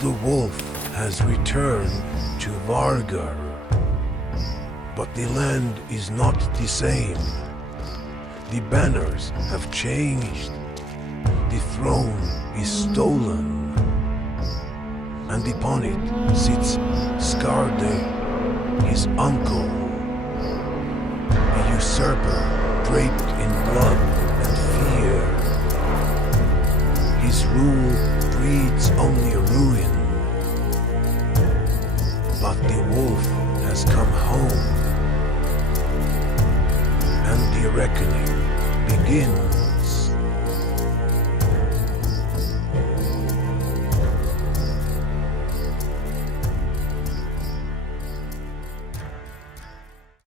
The wolf has returned to Vargr. But the land is not the same. The banners have changed. The throne is stolen. And upon it sits Skarde, his uncle. A usurper draped in blood and fear. His rule breeds only ruin. But the wolf has come home. And the reckoning begins.